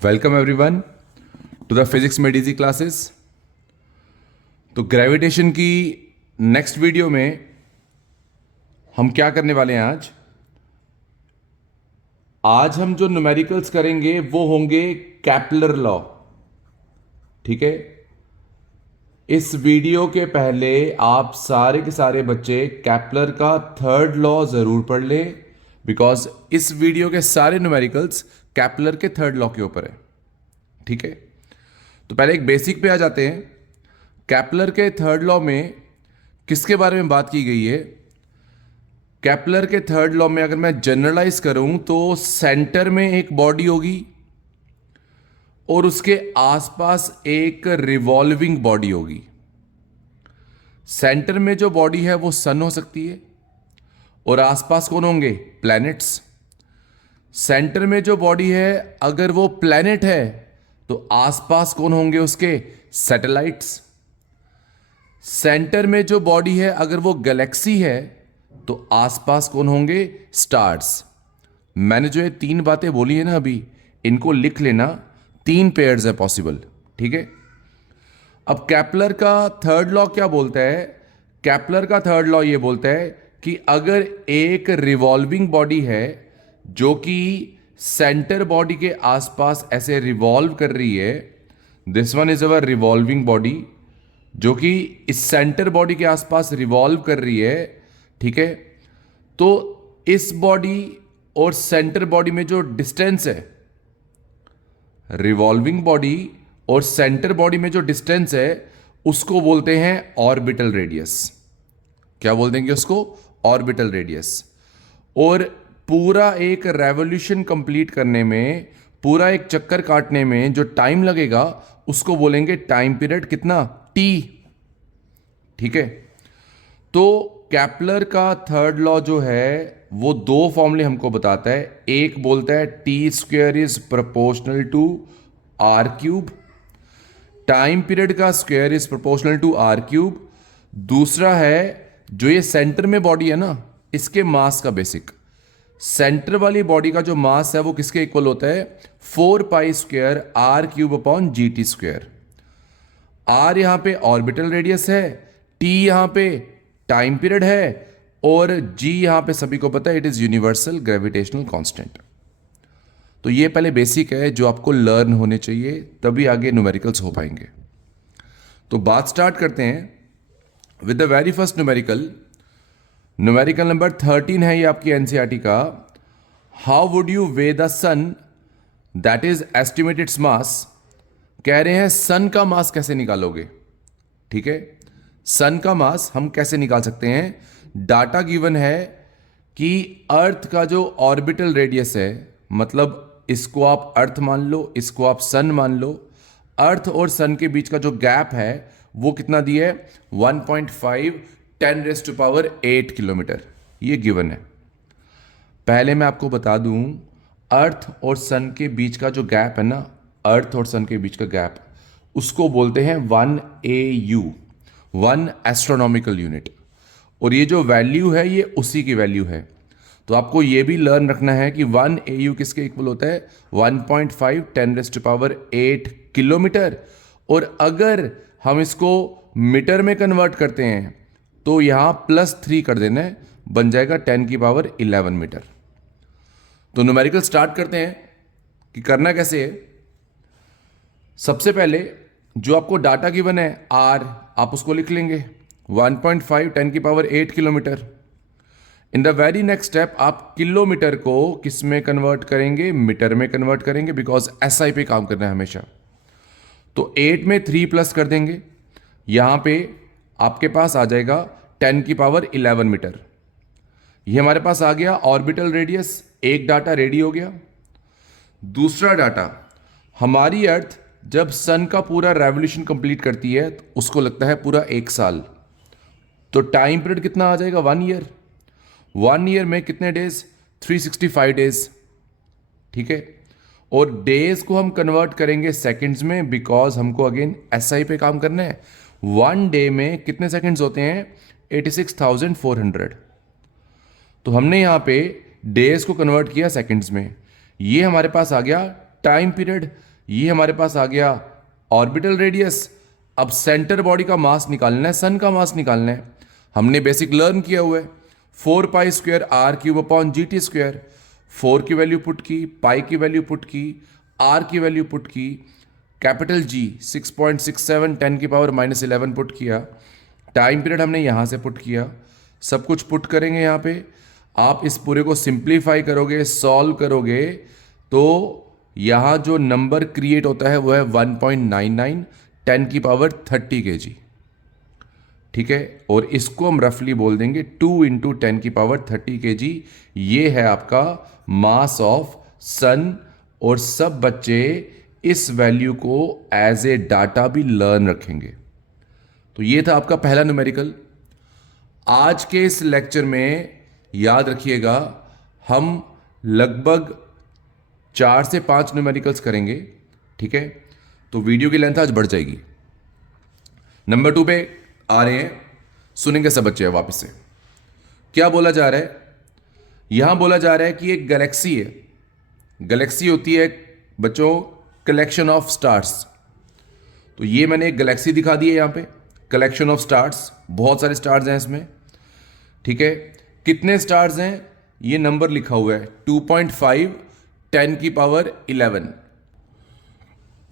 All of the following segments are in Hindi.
Welcome everyone to the physics made easy classes. तो ग्रेविटेशन की नेक्स्ट वीडियो में हम क्या करने वाले हैं आज हम जो न्यूमेरिकल्स करेंगे वो होंगे कैपलर लॉ। ठीक है, इस वीडियो के पहले आप सारे के सारे बच्चे कैपलर का थर्ड लॉ जरूर पढ़ लें, बिकॉज इस वीडियो के सारे न्यूमेरिकल्स कैपलर के थर्ड लॉ के ऊपर है। ठीक है, तो पहले एक बेसिक पे आ जाते हैं। कैपलर के थर्ड लॉ में किसके बारे में बात की गई है? कैपलर के थर्ड लॉ में अगर मैं जनरलाइज करूं तो सेंटर में एक बॉडी होगी और उसके आसपास एक रिवॉल्विंग बॉडी होगी। सेंटर में जो बॉडी है वो सन हो सकती है और आसपास कौन होंगे? प्लैनेट्स। सेंटर में जो बॉडी है अगर वो प्लैनेट है तो आसपास कौन होंगे उसके? सैटेलाइट्स। सेंटर में जो बॉडी है अगर वो गैलेक्सी है तो आसपास कौन होंगे? स्टार्स। मैंने जो ये तीन बातें बोली है ना अभी, इनको लिख लेना। तीन पेयर्स है पॉसिबल। ठीक है, अब कैपलर का थर्ड लॉ क्या बोलता है? कैपलर का थर्ड लॉ ये बोलता है कि अगर एक रिवॉल्विंग बॉडी है जो कि सेंटर बॉडी के आसपास ऐसे रिवॉल्व कर रही है, this one is our revolving body जो कि इस सेंटर बॉडी के आसपास रिवॉल्व कर रही है। ठीक है, तो इस बॉडी और सेंटर बॉडी में जो डिस्टेंस है, रिवॉल्विंग बॉडी और सेंटर बॉडी में जो डिस्टेंस है उसको बोलते हैं ऑर्बिटल रेडियस। क्या बोल देंगे उसको? Orbital radius. और पूरा एक रेवोल्यूशन कंप्लीट करने में, पूरा एक चक्कर काटने में जो टाइम लगेगा उसको बोलेंगे टाइम पीरियड। कितना? टी। ठीक है, तो कैपलर का थर्ड लॉ जो है वो दो फॉर्मूले हमको बताता है। एक बोलता है T square is proportional to R cube, time period का square is proportional to R cube. दूसरा है जो ये सेंटर में बॉडी है ना, इसके मास का बेसिक। सेंटर वाली बॉडी का जो मास है वो किसके इक्वल होता है? 4 pi square R cube upon G T square. R यहां पे ऑर्बिटल रेडियस है, टी यहां पे टाइम पीरियड है और जी यहां पे सभी को पता है it is universal gravitational constant. तो ये पहले बेसिक है जो आपको लर्न होने चाहिए, तभी आगे न्यूमेरिकल्स हो पाएंगे। तो बात स्टार्ट करते हैं with the very first numerical. Numerical number 13 है ये आपकी एनसीईआरटी का। How would you weigh the sun that is estimate its mass. कह रहे हैं सन का मास कैसे निकालोगे। ठीक है, सन का मास हम कैसे निकाल सकते हैं? डाटा गिवन है कि अर्थ का जो ऑर्बिटल रेडियस है, मतलब इसको आप अर्थ मान लो, इसको आप सन मान लो। अर्थ और सन के बीच का जो गैप है वो कितना दिया है? 1.5 10⁸ किलोमीटर। ये गिवन है। पहले मैं आपको बता दूं, अर्थ और सन के बीच का जो गैप है ना, अर्थ और सन के बीच का गैप, उसको बोलते हैं 1 AU, 1 एस्ट्रोनॉमिकल यूनिट। और ये जो वैल्यू है ये उसी की वैल्यू है। तो आपको ये भी लर्न रखना है कि 1 AU किसके इक्वल होता है? 1.5 10⁸ किलोमीटर। और अगर हम इसको मीटर में कन्वर्ट करते हैं तो यहां +3 कर देना है, बन जाएगा 10⁻11 मीटर। तो न्यूमेरिकल स्टार्ट करते हैं कि करना कैसे है। सबसे पहले जो आपको डाटा गिवन है आर, आप उसको लिख लेंगे 1.5 10⁸ kilometre. In the very next step आप किलोमीटर को किस में कन्वर्ट करेंगे? मीटर में कन्वर्ट करेंगे, बिकॉज एसआई पे काम करना है हमेशा। तो 8 में 3 प्लस कर देंगे, यहां पे आपके पास आ जाएगा 10⁻11 मीटर। ये हमारे पास आ गया ऑर्बिटल रेडियस। एक डाटा रेडी हो गया। दूसरा डाटा, हमारी अर्थ जब सन का पूरा रेवोल्यूशन कंप्लीट करती है तो उसको लगता है पूरा 1 साल। तो टाइम पीरियड कितना आ जाएगा? 1 ईयर। 1 ईयर में कितने डेज? 365 डेज। ठीक है, और डेज को हम कन्वर्ट करेंगे सेकंड्स में, बिकॉज हमको अगेन एसआई पे काम करना है। 1 डे में कितने सेकंड्स होते हैं? 86,400। तो हमने यहां पे डेज को कन्वर्ट किया सेकंड्स में। ये हमारे पास आ गया टाइम पीरियड। ये हमारे पास आ गया ऑर्बिटल रेडियस। अब सेंटर बॉडी का मास निकालना है, सन का मास निकालना है। हमने बेसिक लर्न किया हुआ है 4π² r³ / GT²। 4 की वैल्यू पुट की, पाई की वैल्यू पुट की, आर की वैल्यू पुट की, कैपिटल जी 6.67 10⁻11 पुट किया। टाइम पीरियड हमने यहाँ से पुट किया, सब कुछ पुट करेंगे यहाँ पे। आप इस पूरे को सिंप्लीफाई करोगे, सॉल्व करोगे, तो यहाँ जो नंबर क्रिएट होता है वो है 1.99 10⁻30 kg। ठीक है, और इसको हम रफली बोल देंगे 2 × 10⁻30 kg। ये है आपका मास ऑफ सन। और सब बच्चे इस वैल्यू को एज ए डाटा भी लर्न रखेंगे। तो ये था आपका पहला न्यूमेरिकल। आज के इस लेक्चर में याद रखिएगा हम लगभग 4 से 5 न्यूमेरिकल्स करेंगे। ठीक है, तो वीडियो की लेंथ आज बढ़ जाएगी। नंबर 2 पे आ रहे हैं, सुनेंगे सब बच्चे वापस से। क्या बोला जा रहा है? यहां बोला जा रहा है कि एक गैलेक्सी है। गैलेक्सी होती है बच्चों कलेक्शन ऑफ स्टार्स। तो ये मैंने एक गैलेक्सी दिखा दी है यहां पे, कलेक्शन ऑफ स्टार्स। बहुत सारे स्टार्स हैं इसमें। ठीक है, कितने स्टार्स हैं ये नंबर लिखा हुआ है 2.5 10⁻11।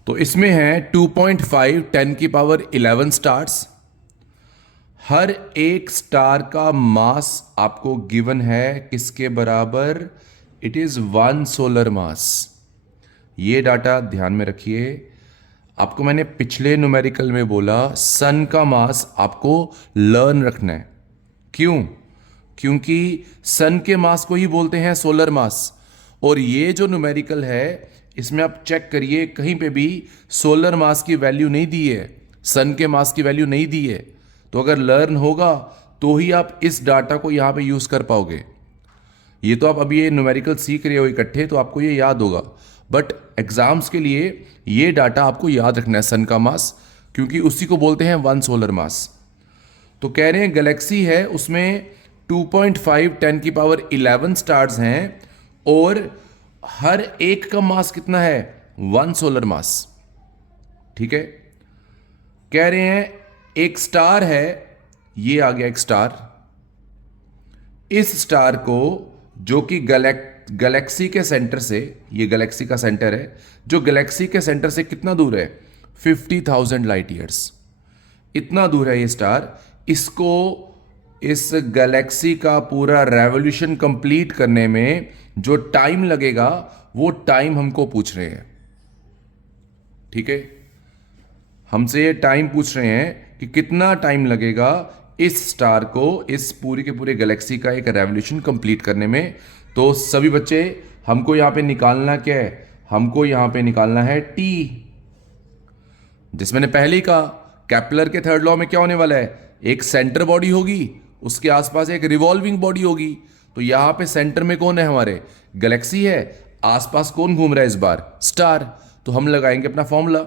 तो इसमें है 2.5 10⁻11 स्टार्स। हर एक स्टार का मास आपको गिवन है किसके बराबर? इट इज 1 सोलर मास। ये डाटा ध्यान में रखिए। आपको मैंने पिछले न्यूमेरिकल में बोला सन का मास आपको लर्न रखना है। क्यों? क्योंकि सन के मास को ही बोलते हैं सोलर मास। और ये जो न्यूमेरिकल है इसमें आप चेक करिए, कहीं पे भी सोलर मास की वैल्यू नहीं दी है, सन के मास की वैल्यू नहीं दी है। तो अगर लर्न होगा तो ही आप इस डाटा को यहां पे यूज कर पाओगे। ये तो आप अभी ये न्यूमेरिकल सीख रहे हो इकट्ठे, तो आपको ये याद होगा, बट एग्जाम्स के लिए ये डाटा आपको याद रखना है, सन का मास, क्योंकि उसी को बोलते हैं 1 सोलर मास। तो कह रहे हैं गैलेक्सी है, उसमें 2.5 10⁻11 स्टार्स हैं और हर एक का मास कितना है? 1 सोलर मास। ठीक है, कह रहे हैं एक स्टार है, ये आ गया एक स्टार। इस स्टार को जो कि गैलेक्सी के सेंटर से, ये गैलेक्सी का सेंटर है, जो गैलेक्सी के सेंटर से कितना दूर है? 50,000 लाइट ईयर्स। इतना दूर है ये स्टार। इसको इस गैलेक्सी का पूरा रेवोल्यूशन कंप्लीट करने में जो टाइम लगेगा वो टाइम हमको पूछ रहे हैं। ठीक है, हमसे ये टाइम पूछ रहे हैं कि कितना टाइम लगेगा इस स्टार को, इस पूरी के पूरे गैलेक्सी का एक रेवोल्यूशन कंप्लीट करने में। तो सभी बच्चे हमको यहां पे निकालना क्या है? हमको यहां पे निकालना है टी। जिस मैंने पहले ही कहा, केपलर के थर्ड लॉ में क्या होने वाला है? एक सेंटर बॉडी होगी, उसके आसपास एक रिवॉल्विंग बॉडी होगी। तो यहां पे सेंटर में कौन है? हमारे गैलेक्सी है। आसपास कौन घूम रहा है इस बार? स्टार। तो हम लगाएंगे अपना फॉर्मूला।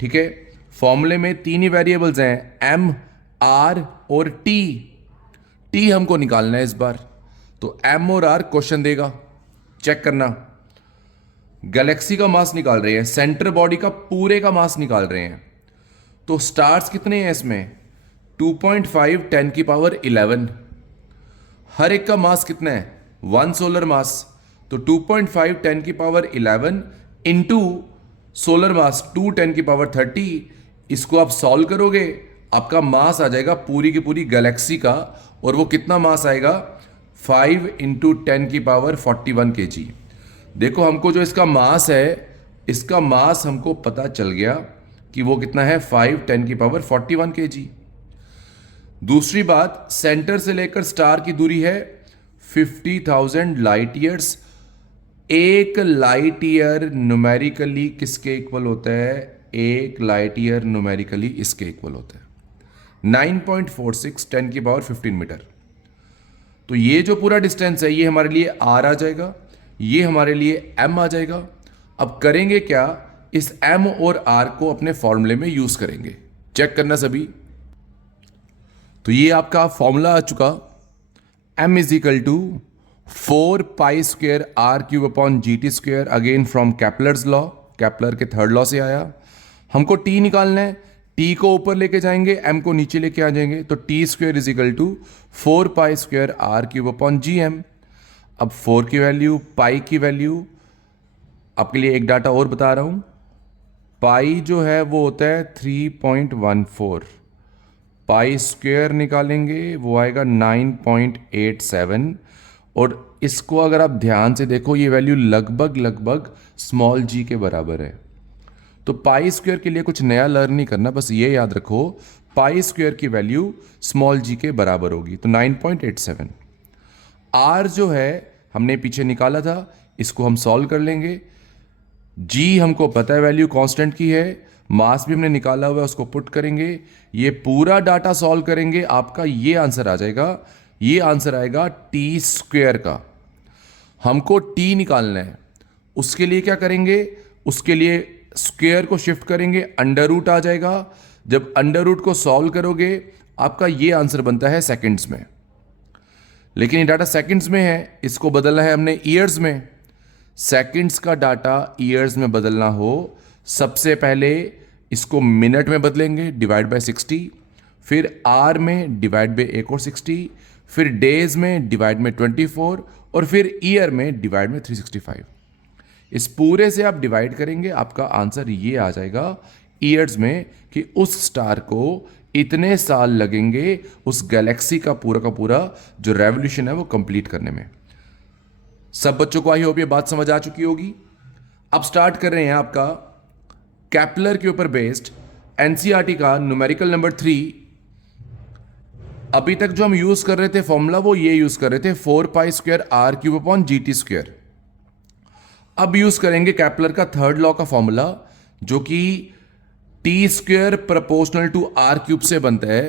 ठीक है, फॉर्मूले में 3 ही वेरिएबल्स हैं, एम, आर और टी। टी हमको निकालना है इस बार। तो एम और आर क्वेश्चन देगा, चेक करना। गैलेक्सी का मास निकाल रहे हैं, सेंटर बॉडी का पूरे का मास निकाल रहे हैं। तो स्टार्स कितने हैं इसमें? 2.5 10⁻11। हर एक का मास कितना है? 1 सोलर मास। तो 2.5 10⁻11 इंटू सोलर मास 2 10⁻30। इसको आप सॉल्व करोगे, आपका मास आ जाएगा पूरी की पूरी गैलेक्सी का। और वो कितना मास आएगा? 5 × 10⁻41 kg। देखो, हमको जो इसका मास है, इसका मास हमको पता चल गया कि वो कितना है? 5 10⁻41 kg। दूसरी बात, सेंटर से लेकर स्टार की दूरी है 50,000 लाइट ईयर्स। एक लाइट ईयर न्यूमेरिकली किसके इक्वल होता है? एक लाइट ईयर न्यूमेरिकली इसके इक्वल होता है 9.46 10⁻15 मीटर। तो ये जो पूरा डिस्टेंस है ये हमारे लिए आर आ जाएगा, ये हमारे लिए एम आ जाएगा। अब करेंगे क्या? इस एम और आर को अपने फॉर्मूले में यूज करेंगे। चेक करना सभी। तो ये आपका फॉर्मूला आ चुका, m is equal to 4π² r³ / GT², again from Kepler's law. Kepler के थर्ड लॉ से आया। हमको टी निकालना है, टी को ऊपर लेके जाएंगे, एम को नीचे लेके आ जाएंगे, तो T square is equal to 4 pi square R cube upon G M. अब 4 की वैल्यू, पाई की वैल्यू, आपके लिए एक डाटा और बता रहा हूं, पाई जो है वो होता है 3.14, पाई स्क्वेयर निकालेंगे वो आएगा 9.87, और इसको अगर आप ध्यान से देखो ये वैल्यू लगभग लगभग स्मॉल जी के बराबर है। तो पाई स्क्वेयर के लिए कुछ नया लर्न नहीं करना, बस ये याद रखो पाई स्क्वेयर की वैल्यू स्मॉल जी के बराबर होगी, तो 9.87। आर जो है हमने पीछे निकाला था, इसको हम सॉल्व कर लेंगे। जी हमको पता है वैल्यू कांस्टेंट की है, मास भी हमने निकाला हुआ है, उसको पुट करेंगे, ये पूरा डाटा सॉल्व करेंगे, आपका ये आंसर आ जाएगा। ये आंसर आएगा टी स्क्वेयर का। हमको टी निकालना है, उसके लिए क्या करेंगे, उसके लिए स्क्वेयर को शिफ्ट करेंगे, अंडर रूट आ जाएगा। जब अंडर रूट को सॉल्व करोगे आपका ये आंसर बनता है सेकंड्स में, लेकिन ये डाटा सेकंड्स में है, इसको बदलना है हमने ईयर्स में। सेकंड्स का डाटा ईयर्स में बदलना हो, सबसे पहले इसको मिनट में बदलेंगे, डिवाइड बाय 60, फिर आर में डिवाइड बाय एक और 60, फिर डेज में डिवाइड में 24, और फिर ईयर में डिवाइड में 365। इस पूरे से आप डिवाइड करेंगे, आपका आंसर ये आ जाएगा ईयर्स में, कि उस स्टार को इतने साल लगेंगे उस गैलेक्सी का पूरा जो रेवोल्यूशन है वो कंप्लीट करने में। सब बच्चों को आई होप ये बात समझ आ चुकी होगी। अब स्टार्ट कर रहे हैं आपका कैप्लर के ऊपर बेस्ड एनसीईआरटी का न्यूमेरिकल नंबर 3। अभी तक जो हम यूज कर रहे थे फॉर्मूला वो ये यूज कर रहे थे 4 pi square R cube upon G T square. अब यूज करेंगे कैप्लर का थर्ड लॉ का फॉर्मूला, जो कि T square proportional to R cube से बनता है,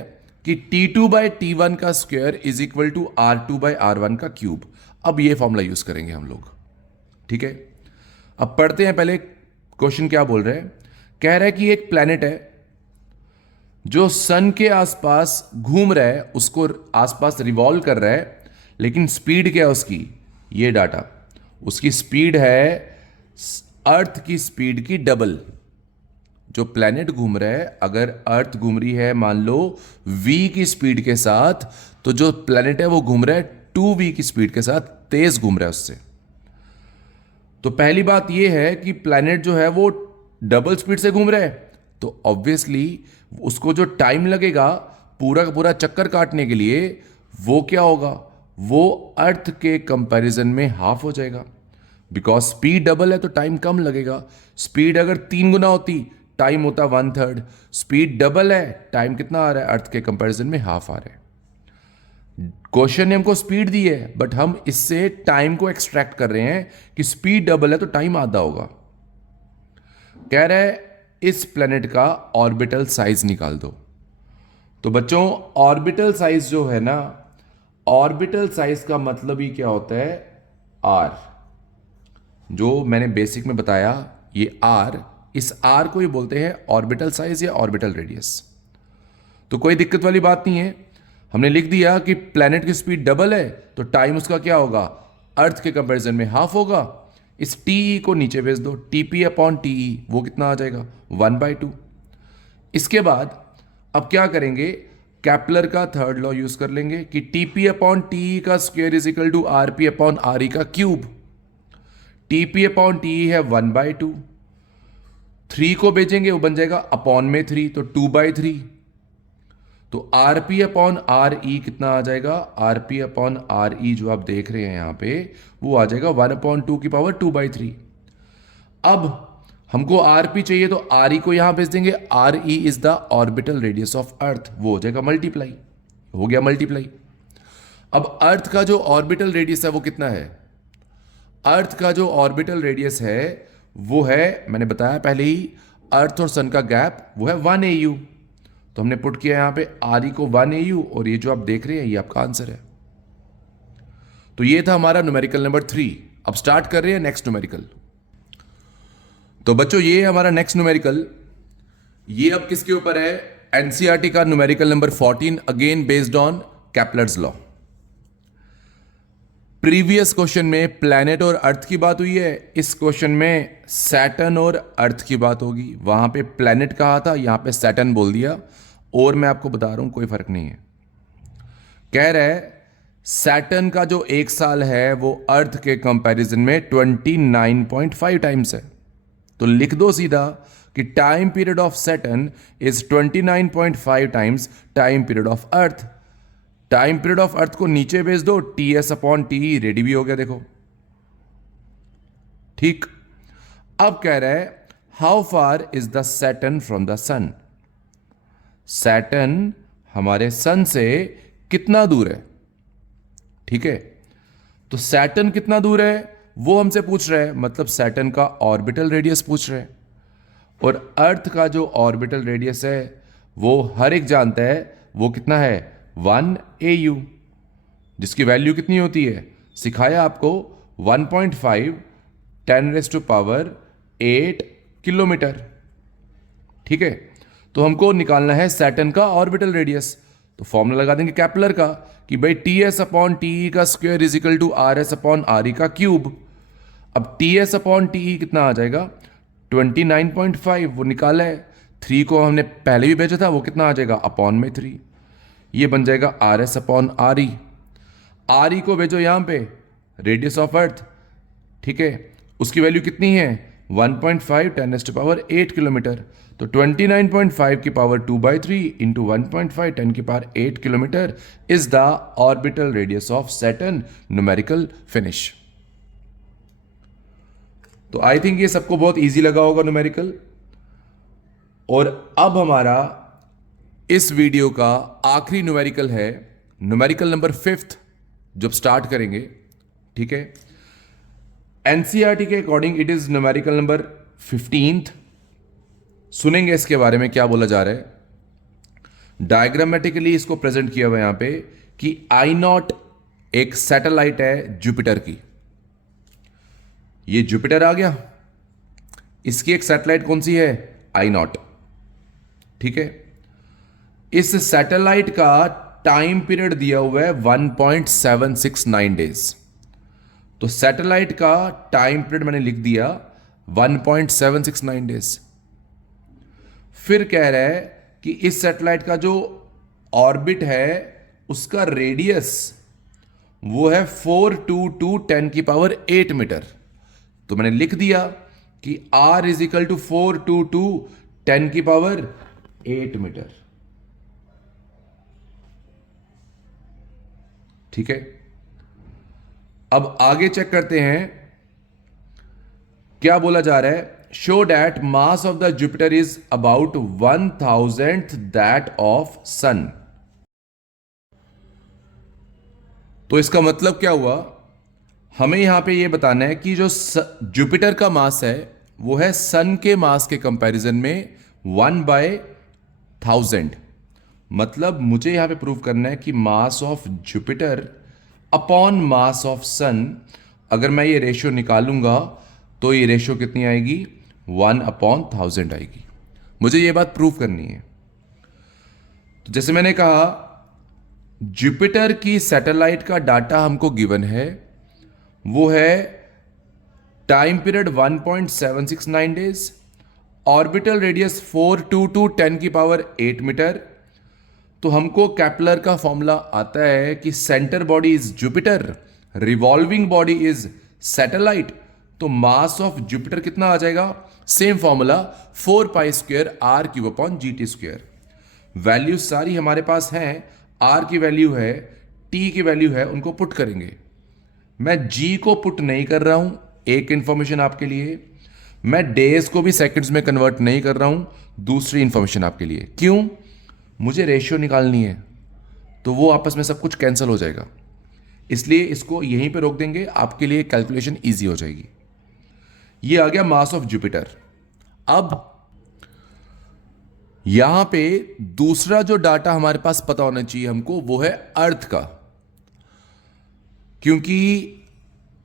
कि T2 बाई T1 का square is equal to R2 by R1 का क्यूब। अब ये फॉर्मूला यूज करेंगे हम लोग, ठीक है। अब पढ़ते हैं पहले क्वेश्चन क्या बोल रहे हैं। कह रहा है कि एक प्लैनेट है जो सन के आसपास घूम रहा है, उसको आसपास रिवॉल्व कर रहा है, लेकिन स्पीड क्या है उसकी, ये डाटा, उसकी स्पीड है अर्थ की स्पीड की डबल। जो प्लैनेट घूम रहा है, अगर अर्थ घूम रही है मान लो v की स्पीड के साथ, तो जो प्लैनेट है वो घूम रहा है 2v की स्पीड के साथ, तेज घूम रहा है उससे। तो पहली बात ये है कि प्लैनेट जो है वो डबल स्पीड से घूम रहा है, तो ऑब्वियसली उसको जो टाइम लगेगा पूरा का पूरा चक्कर काटने के लिए, वो क्या होगा, वो अर्थ के कंपैरिजन में हाफ हो जाएगा। बिकॉज स्पीड डबल है तो टाइम कम लगेगा। स्पीड अगर 3 गुना होती, टाइम होता 1/3। स्पीड डबल है, टाइम कितना आ रहा है, अर्थ के कंपैरिजन में हाफ आ रहा है। क्वेश्चन ने हमको स्पीड दी है, बट हम इससे टाइम को एक्सट्रैक्ट कर रहे हैं कि स्पीड डबल है तो टाइम आधा होगा। कह रहा है इस प्लेनेट का ऑर्बिटल साइज निकाल दो। तो बच्चों ऑर्बिटल साइज जो है ना, ऑर्बिटल साइज का मतलब ही क्या होता है, आर। जो मैंने बेसिक में बताया, ये आर, इस आर को ही बोलते हैं ऑर्बिटल साइज या ऑर्बिटल रेडियस। तो कोई दिक्कत वाली बात नहीं है, हमने लिख दिया कि प्लैनेट की स्पीड डबल है तो टाइम उसका क्या होगा, अर्थ के कंपैरिजन में हाफ होगा। इस टी को नीचे भेज दो, टीपी अपॉन टी, वो कितना आ जाएगा 1/2। इसके बाद अब क्या करेंगे, कैप्लर का थर्ड लॉ यूज कर लेंगे कि टीपी अपॉन टी का square is equal to RP upon R E का क्यूब। टीपी अपॉन टी है 1/2, 3 को भेजेंगे वो बन जाएगा अपॉन में 3, तो 2/3। तो आरपी अपॉन आर ई कितना आ जाएगा, आरपी अपॉन आर ई जो आप देख रहे हैं यहां पे, वो आ जाएगा 1/2 की पावर 2/3। अब हमको आरपी चाहिए तो आर ई को यहां भेज देंगे, R E is the orbital radius of earth, वो हो जाएगा मल्टीप्लाई, हो गया मल्टीप्लाई। अब अर्थ का जो ऑर्बिटल रेडियस है वो कितना है, अर्थ का जो ऑर्बिटल रेडियस है वो है, मैंने बताया पहले ही, अर्थ और सन का गैप वो है 1 AU। तो हमने पुट किया यहां पे आर ई को 1 AU, और ये जो आप देख रहे हैं ये आपका आंसर है। तो ये था हमारा न्यूमेरिकल नंबर 3। अब स्टार्ट कर रहे हैं नेक्स्ट न्यूमेरिकल। तो बच्चों ये है हमारा नेक्स्ट न्यूमेरिकल। ये अब किसके ऊपर है, एनसीईआरटी का numerical number 14, again based on Kepler's law. Previous question में प्लैनेट और अर्थ की बात हुई है, इस क्वेश्चन में सैटर्न और अर्थ की बात होगी। वहां पे प्लैनेट कहा था, यहां पे सैटर्न बोल दिया, और मैं आपको बता रहा हूं कोई फर्क नहीं है। कह रहा है सैटर्न का जो एक साल है वो अर्थ के कंपैरिजन में 29.5 टाइम्स है। तो लिख दो सीधा कि time period of Saturn is 29.5 times time period of earth. Time period of earth को नीचे भेज दो, TS/T रेडी भी हो गया, देखो ठीक। अब कह रहा है how far is the Saturn from the sun. Saturn हमारे सन से कितना दूर है, ठीक है। तो सैटर्न कितना दूर है वो हमसे पूछ रहा है, मतलब सैटर्न का ऑर्बिटल रेडियस पूछ रहे हैं। और अर्थ का जो ऑर्बिटल रेडियस है वो हर एक जानता है वो कितना है, 1 AU, जिसकी वैल्यू कितनी होती है, सिखाया आपको 1.5 10⁸ किलोमीटर, ठीक है। तो हमको निकालना है सैटर्न का ऑर्बिटल रेडियस। तो फॉर्मूला लगा देंगे केपलर का कि भाई TS/TE का square is equal to RS/RE का क्यूब। अब TS/TE कितना आ जाएगा, 29.5, वो निकाला है। 3 को हमने पहले भी भेजा था, वो कितना आ जाएगा, अपॉन में 3, ये बन जाएगा RS/RE। RE को भेजो यहां पे, रेडियस ऑफ अर्थ, ठीक है, उसकी वैल्यू कितनी है, 1.5 10⁸ किलोमीटर। तो 29.5 की power 2/3 into 1.5 10⁸ kilometre is the orbital radius of Saturn. Numerical finish. तो आई थिंक ये सबको बहुत इजी लगा होगा न्यूमेरिकल। और अब हमारा इस वीडियो का आखिरी न्यूमेरिकल है, न्यूमेरिकल नंबर 5 जब स्टार्ट करेंगे, ठीक है। एनसीईआरटी के according it is numerical number 15। सुनेंगे इसके बारे में क्या बोला जा रहा है। डायग्रामेटिकली इसको प्रेजेंट किया हुआ यहां पे कि I0 एक सैटेलाइट है जुपिटर की। ये जुपिटर आ गया, इसकी एक सैटेलाइट कौन सी है, I0, ठीक है। इस सैटेलाइट का टाइम पीरियड दिया हुआ है 1.769 डेज। तो सैटेलाइट का टाइम पीरियड मैंने लिख दिया 1.769 डेज। फिर कह रहा है कि इस सैटेलाइट का जो ऑर्बिट है उसका रेडियस वो है 422 10⁸ मीटर। तो मैंने लिख दिया कि R is equal to 422 10⁸ metre, ठीक है। अब आगे चेक करते हैं क्या बोला जा रहा है। Show that mass of the Jupiter is about 1,000th that of sun. तो इसका मतलब क्या हुआ, हमें यहां पे यह बताना है कि जो जुपिटर का मास है वो है सन के मास के कंपैरिजन में 1/1000। मतलब मुझे यहां पे प्रूव करना है कि mass of Jupiter upon mass of sun, अगर मैं ये रेशियो निकालूंगा तो ये रेशियो कितनी आएगी, 1/1000 आएगी। मुझे ये बात प्रूव करनी है। तो जैसे मैंने कहा जुपिटर की सैटेलाइट का डाटा हमको गिवन है, वो है time period 1.769 days, orbital radius 422 10⁸ metre. तो हमको केपलर का फॉर्मूला आता है कि centre body is Jupiter, revolving body is satellite. तो मास ऑफ जुपिटर कितना आ जाएगा, सेम फॉर्मूला 4π²R³ वैल्यू सारी हमारे पास हैं। R की वैल्यू है, T की वैल्यू है, उनको पुट करेंगे। मैं G को पुट नहीं कर रहा हूं, एक इंफॉर्मेशन आपके लिए। मैं डेज को भी सेकंड्स में कन्वर्ट नहीं कर रहा हूं, दूसरी इंफॉर्मेशन आपके लिए। क्यों, मुझे रेशियो निकालनी है, तो वो आपस में सब कुछ कैंसिल हो जाएगा, इसलिए इसको यहीं पे रोक देंगे, आपके लिए कैलकुलेशन इजी हो जाएगी। ये आ गया मास ऑफ जुपिटर। अब यहां पे दूसरा जो डाटा हमारे पास पता होना चाहिए हमको, वो है अर्थ का। क्योंकि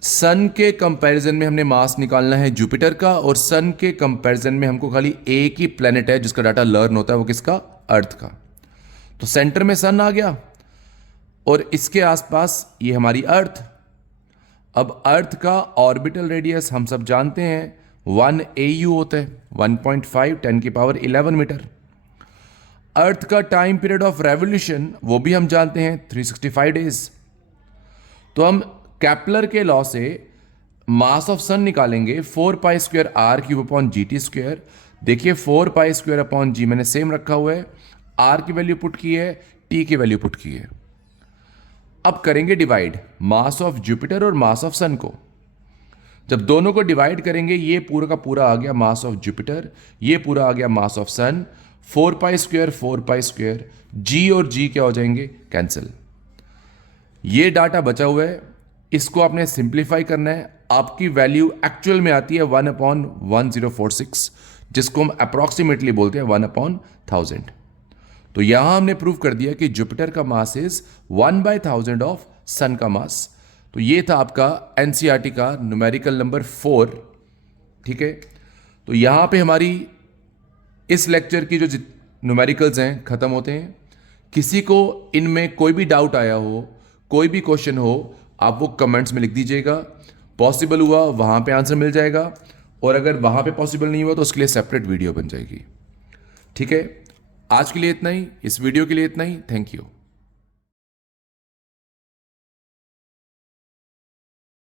सन के कंपैरिजन में हमने मास निकालना है जुपिटर का, और सन के कंपैरिजन में हमको खाली एक ही प्लेनेट है जिसका डाटा लर्न होता है, वो किसका, अर्थ का। तो सेंटर में सन आ गया और इसके आसपास ये हमारी अर्थ। अब अर्थ का ऑर्बिटल रेडियस हम सब जानते हैं 1 AU होता है, 1.5 10⁻11 मीटर। अर्थ का टाइम पीरियड ऑफ रेवोल्यूशन वो भी हम जानते हैं 365 डेज। तो हम केपलर के लॉ से मास ऑफ सन निकालेंगे 4π² r³ (g⁻²). देखिए 4π² g मैंने सेम रखा हुआ है, r की वैल्यू पुट की है, t की वैल्यू पुट की है। अब करेंगे डिवाइड मास ऑफ जुपिटर और मास ऑफ सन को। जब दोनों को डिवाइड करेंगे, ये पूरा का पूरा आ गया मास ऑफ जुपिटर, ये पूरा आ गया मास ऑफ सन। 4π² g और g क्या हो जाएंगे, कैंसिल। ये डाटा बचा हुआ है, इसको आपने सिंप्लीफाई करना है। आपकी वैल्यू एक्चुअल में आती है 1/1046, जिसको हम अप्रॉक्सीमेटली बोलते हैं 1/1000। तो यहां हमने प्रूव कर दिया कि जुपिटर का मास इज 1/1000 ऑफ सन का मास। तो ये था आपका एनसीईआरटी का न्यूमेरिकल नंबर 4। ठीक है, तो यहां पे हमारी इस लेक्चर की जो न्यूमेरिकल्स हैं खत्म होते हैं। किसी को इनमें कोई भी डाउट आया हो, कोई भी क्वेश्चन हो, आप वो कमेंट्स में लिख दीजिएगा। पॉसिबल हुआ वहां पे आंसर मिल जाएगा, और अगर वहां पे पॉसिबल नहीं हुआ तो उसके लिए सेपरेट वीडियो बन जाएगी। ठीक है, आज के लिए इतना ही, इस वीडियो के लिए इतना ही। Thank you.